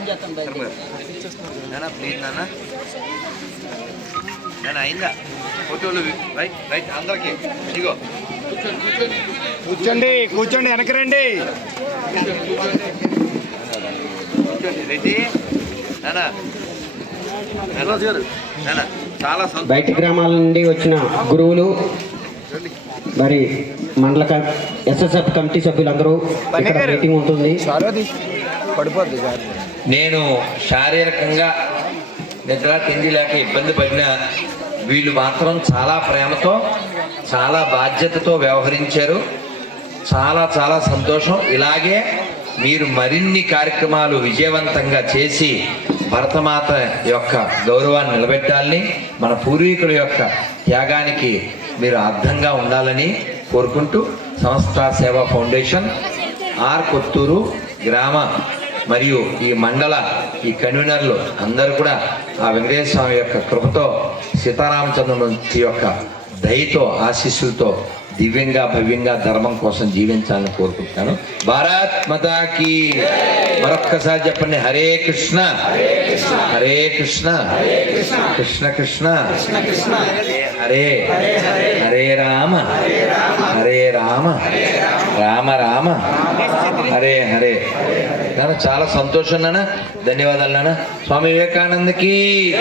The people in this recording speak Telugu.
ఫోన్ చేస్తాను బయట నానా ప్లీజ్ నానా. నానా అయిందా? ఫోటోలు రైట్ రైట్ అందరికీ. ఇగో కూర్చోండి కూర్చోండి వెనక రండి. కూర్చోండి రెడ్డి నానా. చాలా బయట గ్రామాల నుండి వచ్చిన గురువులు మరి మండల ఎస్ఎస్ఎఫ్ కమిటీ సభ్యులందరూ ఇక్కడ మీటింగ్ ఉంటుంది. పడిపోద్ది సార్ నేను శారీరకంగా నిద్ర తిండి లేక ఇబ్బంది పడిన వీళ్ళు మాత్రం చాలా ప్రేమతో చాలా బాధ్యతతో వ్యవహరించారు. చాలా చాలా సంతోషం. ఇలాగే మీరు మరిన్ని కార్యక్రమాలు విజయవంతంగా చేసి భరతమాత యొక్క గౌరవాన్ని నిలబెట్టాలని మన పూర్వీకుల యొక్క త్యాగానికి మీరు అర్థంగా ఉండాలని కోరుకుంటూ సంస్థ సేవా ఫౌండేషన్ ఆర్ కొత్తూరు గ్రామ మరియు ఈ మండల ఈ కన్వీనర్లు అందరూ కూడా ఆ వెంకటేశ్వర స్వామి యొక్క కృపతో సీతారామచంద్రమూర్తి యొక్క దయతో ఆశీస్సులతో దివ్యంగా భవ్యంగా ధర్మం కోసం జీవించాలని కోరుకుంటున్నాను. భారత్ మతాకి మరొక్కసారి చెప్పండి. హరే కృష్ణ. హరే కృష్ణ. కృష్ణ. కృష్ణ. హరే హరే. రామ. హరే రామ. రామ. రామ. హరే హరే. చాలా సంతోషం నాన్న. ధన్యవాదాలు నాన్న. స్వామి వివేకానందకి.